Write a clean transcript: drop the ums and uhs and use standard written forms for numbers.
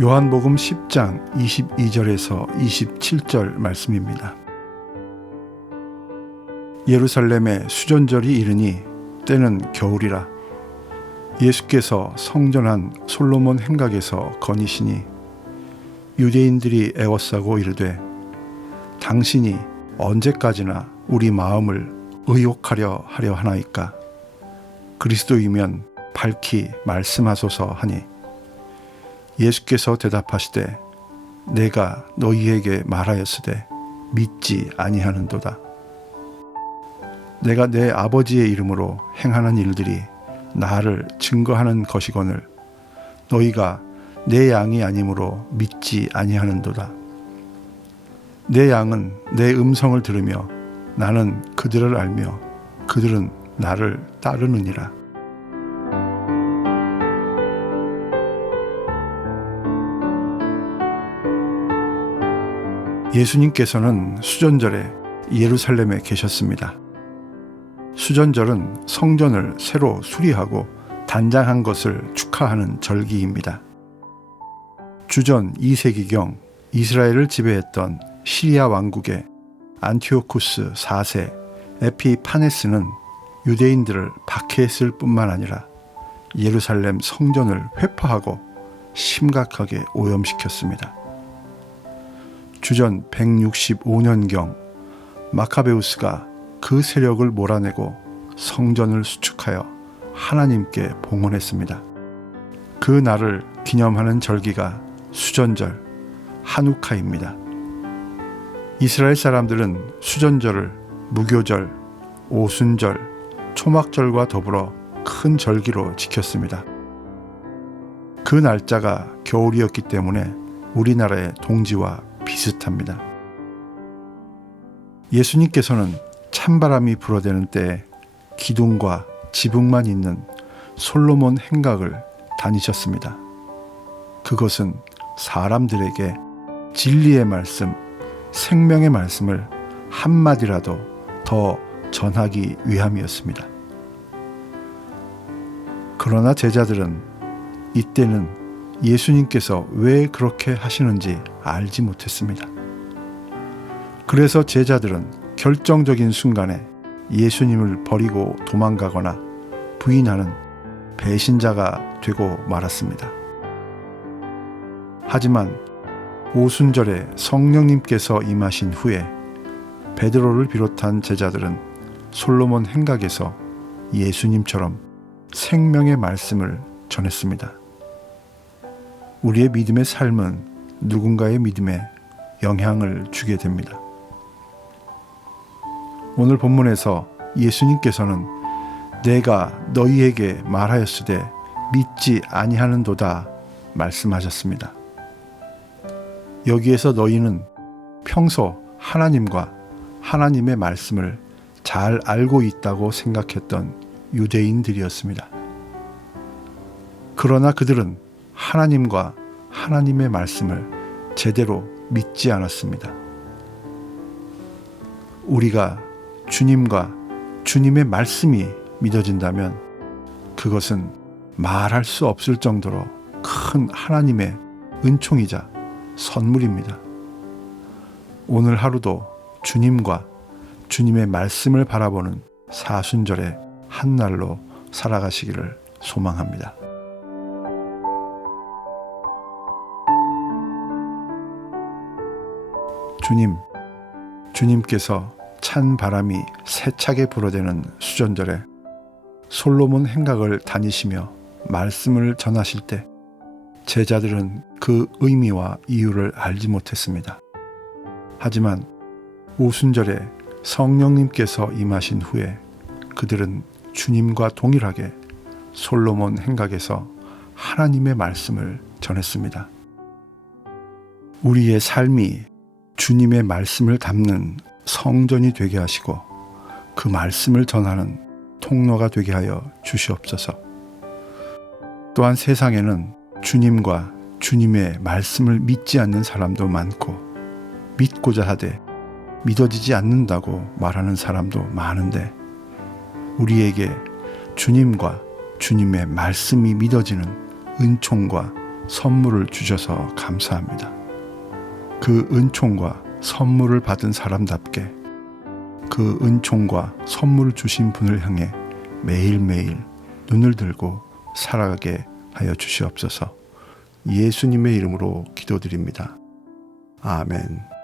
요한복음 10장 22절에서 27절 말씀입니다. 예루살렘에 수전절이 이르니 때는 겨울이라. 예수께서 성전한 솔로몬 행각에서 거니시니 유대인들이 애워싸고 이르되 당신이 언제까지나 우리 마음을 의혹하려 하려 하나이까. 그리스도이면 밝히 말씀하소서 하니 예수께서 대답하시되 내가 너희에게 말하였으되 믿지 아니하는도다. 내가 내 아버지의 이름으로 행하는 일들이 나를 증거하는 것이거늘 너희가 내 양이 아니므로 믿지 아니하는도다. 내 양은 내 음성을 들으며 나는 그들을 알며 그들은 나를 따르느니라. 예수님께서는 수전절에 예루살렘에 계셨습니다. 수전절은 성전을 새로 수리하고 단장한 것을 축하하는 절기입니다. 주전 2세기경 이스라엘을 지배했던 시리아 왕국의 안티오쿠스 4세 에피파네스는 유대인들을 박해했을 뿐만 아니라 예루살렘 성전을 회파하고 심각하게 오염시켰습니다. 주전 165년경 마카베우스가 그 세력을 몰아내고 성전을 수축하여 하나님께 봉헌했습니다. 그 날을 기념하는 절기가 수전절 하누카입니다. 이스라엘 사람들은 수전절을 무교절, 오순절, 초막절과 더불어 큰 절기로 지켰습니다. 그 날짜가 겨울이었기 때문에 우리나라의 동지와 비슷합니다. 예수님께서는 찬바람이 불어대는 때에 기둥과 지붕만 있는 솔로몬 행각을 다니셨습니다. 그것은 사람들에게 진리의 말씀, 생명의 말씀을 한마디라도 더 전하기 위함이었습니다. 그러나 제자들은 이때는 예수님께서 왜 그렇게 하시는지 알지 못했습니다. 그래서 제자들은 결정적인 순간에 예수님을 버리고 도망가거나 부인하는 배신자가 되고 말았습니다. 하지만 오순절에 성령님께서 임하신 후에 베드로를 비롯한 제자들은 솔로몬 행각에서 예수님처럼 생명의 말씀을 전했습니다. 우리의 믿음의 삶은 누군가의 믿음에 영향을 주게 됩니다. 오늘 본문에서 예수님께서는 내가 너희에게 말하였으되 믿지 아니하는도다 말씀하셨습니다. 여기에서 너희는 평소 하나님과 하나님의 말씀을 잘 알고 있다고 생각했던 유대인들이었습니다. 그러나 그들은 하나님과 하나님의 말씀을 제대로 믿지 않았습니다. 우리가 주님과 주님의 말씀이 믿어진다면 그것은 말할 수 없을 정도로 큰 하나님의 은총이자 선물입니다. 오늘 하루도 주님과 주님의 말씀을 바라보는 사순절의 한 날로 살아가시기를 소망합니다. 주님께서 찬 바람이 세차게 불어대는 수전절에 솔로몬 행각을 다니시며 말씀을 전하실 때 제자들은 그 의미와 이유를 알지 못했습니다. 하지만 오순절에 성령님께서 임하신 후에 그들은 주님과 동일하게 솔로몬 행각에서 하나님의 말씀을 전했습니다. 우리의 삶이 주님의 말씀을 담는 성전이 되게 하시고 그 말씀을 전하는 통로가 되게 하여 주시옵소서. 또한 세상에는 주님과 주님의 말씀을 믿지 않는 사람도 많고 믿고자 하되 믿어지지 않는다고 말하는 사람도 많은데 우리에게 주님과 주님의 말씀이 믿어지는 은총과 선물을 주셔서 감사합니다. 그 은총과 선물을 받은 사람답게 그 은총과 선물을 주신 분을 향해 매일매일 눈을 들고 살아가게 하여 주시옵소서. 예수님의 이름으로 기도드립니다. 아멘.